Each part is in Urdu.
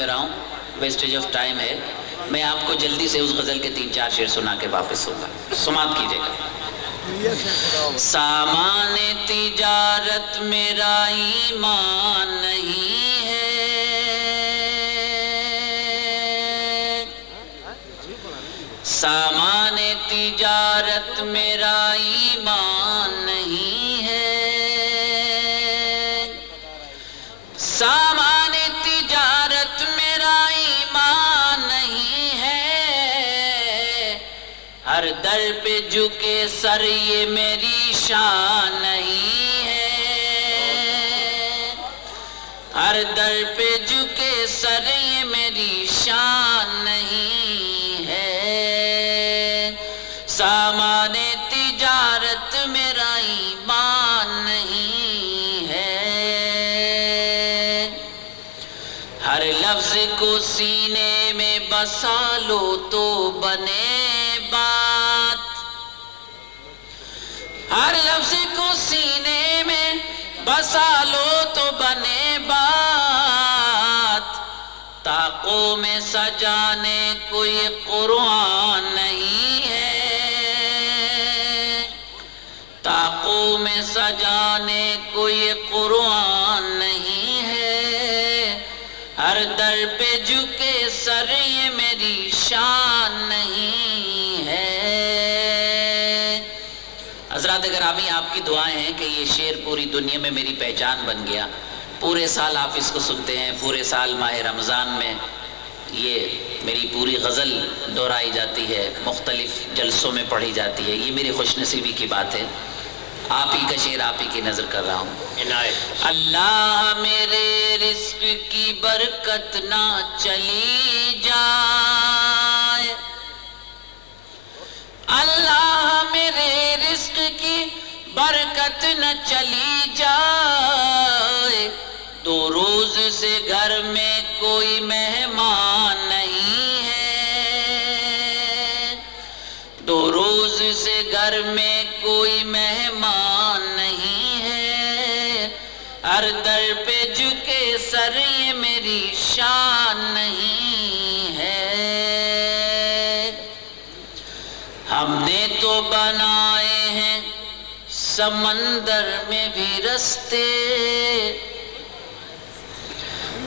پہ رہا ہوں، ویسٹیج آف ٹائم ہے. میں آپ کو جلدی سے اس غزل کے 3-4 شعر سنا کے واپس ہوگا. سماعت کیجئے گا. سامان تجارت میرا ایمان نہیں ہے، سامان تجارت میرا ایمان نہیں ہے، سامان تجارت میرا ایمان نہیں ہے، ہر در پہ جھکے سر یہ میری شان نہیں ہے، ہر در پہ جھکے سر یہ میری شان نہیں ہے، سامان تجارت میرا ایمان نہیں ہے، ہر لفظ کو سینے میں بسا لو تو بنے بات، ہر لفظ کو سینے میں بسا لو تو بنے بات، طاقوں میں سجانے کو یہ قرآن نہیں ہے، طاقوں میں سجانے کو یہ قرآن نہیں ہے، ہر در پہ جھکے سر یہ میری شان نہیں ہے. حضرات گرامی، آپ کی دعائیں ہیں کہ یہ شعر پوری دنیا میں میری پہچان بن گیا. پورے سال آپ اس کو سنتے ہیں، پورے سال ماہ رمضان میں یہ میری پوری غزل دہرائی جاتی ہے، مختلف جلسوں میں پڑھی جاتی ہے. یہ میری خوش نصیبی کی بات ہے. آپ ہی کا شعر آپ ہی کی نظر کر رہا ہوں. اللہ میرے رزق کی برکت نہ چلی جائے، اللہ میرے رزق کی برکت نہ چلی جائے، 2 روز سے گھر میں کوئی مہمان نہیں ہے، 2 روز سے گھر میں کوئی مہمان نہیں ہے، ہر در پہ جھکے سر یہ میری شان نہیں ہے. ہم نے تو بنائے ہیں سمندر میں بھی رستے،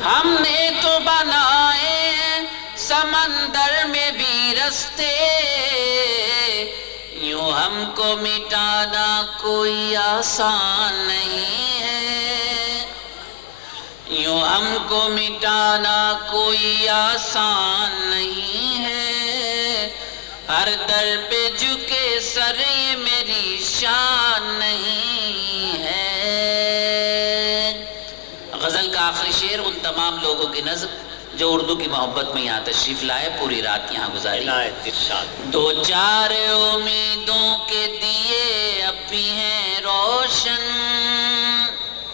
ہم نے تو بنائے ہیں سمندر میں بھی رستے، یوں ہم کو مٹانا کوئی آسان نہیں ہے، یوں ہم کو مٹانا کوئی آسان نہیں ہے، ہر در پہ جھکے سر یہ میری شان نہیں ہے. غزل کا آخری شعر ان تمام لوگوں کی نظر جو اردو کی محبت میں یہاں تشریف لائے، پوری رات یہاں گزاری. 2-4 امیدوں کے دیے اب بھی ہیں روشن،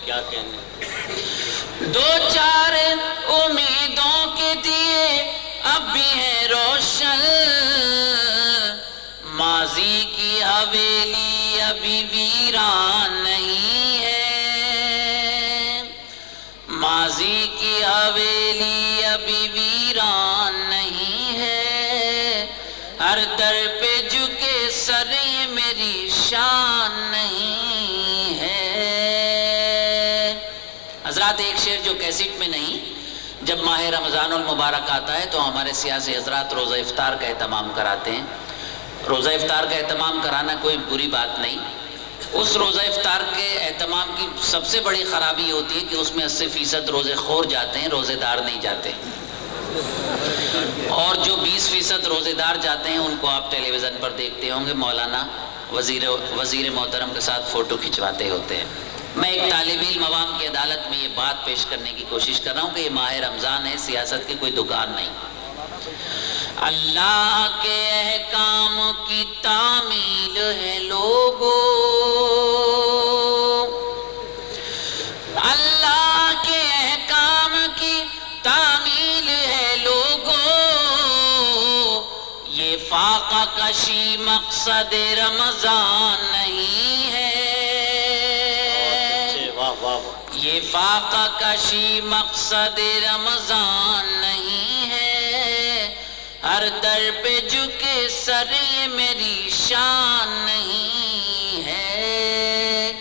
کیا کہنے، 2-4 امیدوں کے دیے اب بھی ہیں روشن، ماضی کی حویلی ابھی ویران نہیں ہے، ماضی کی حویلی ابھی ویران نہیں ہے، ہر در پہ جھکے سر یہ میری شان نہیں ہے. حضرات ایک شعر جو کیسٹ میں نہیں، جب ماہ رمضان المبارک آتا ہے تو ہمارے سیاسی حضرات روزہ افطار کا اہتمام کراتے ہیں. روزہ افطار کا اہتمام کرانا کوئی بری بات نہیں. اس روزہ افطار کے اہتمام کی سب سے بڑی خرابی ہوتی ہے کہ اس میں 80% روزے خور جاتے ہیں، روزے دار نہیں جاتے، اور جو 20% روزے دار جاتے ہیں ان کو آپ ٹیلی ویژن پر دیکھتے ہوں گے مولانا وزیر محترم کے ساتھ فوٹو کھنچواتے ہوتے ہیں. میں ایک طالب علم عوام کی عدالت میں یہ بات پیش کرنے کی کوشش کر رہا ہوں کہ یہ ماہ رمضان ہے، سیاست کی کوئی دکان نہیں. اللہ کے احکام کی تعمیل ہے لوگوں، اللہ کے احکام کی تعمیل ہے لوگوں، یہ فاقہ کشی مقصد رمضان نہیں ہے، یہ فاقہ کشی مقصد رمضان نہیں پہ جھکے سر یہ میری شان نہیں ہے،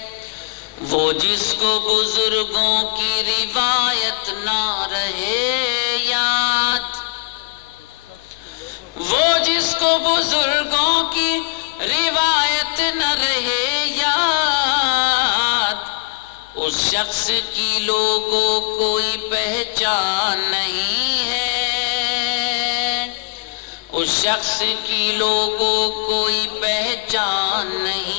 وہ جس کو بزرگوں کی روایت نہ رہے یاد، وہ جس کو بزرگوں کی روایت نہ رہے یاد، اس شخص کی لوگوں کوئی پہچان نہیں ہے، اس شخص کی لوگوں کوئی پہچان نہیں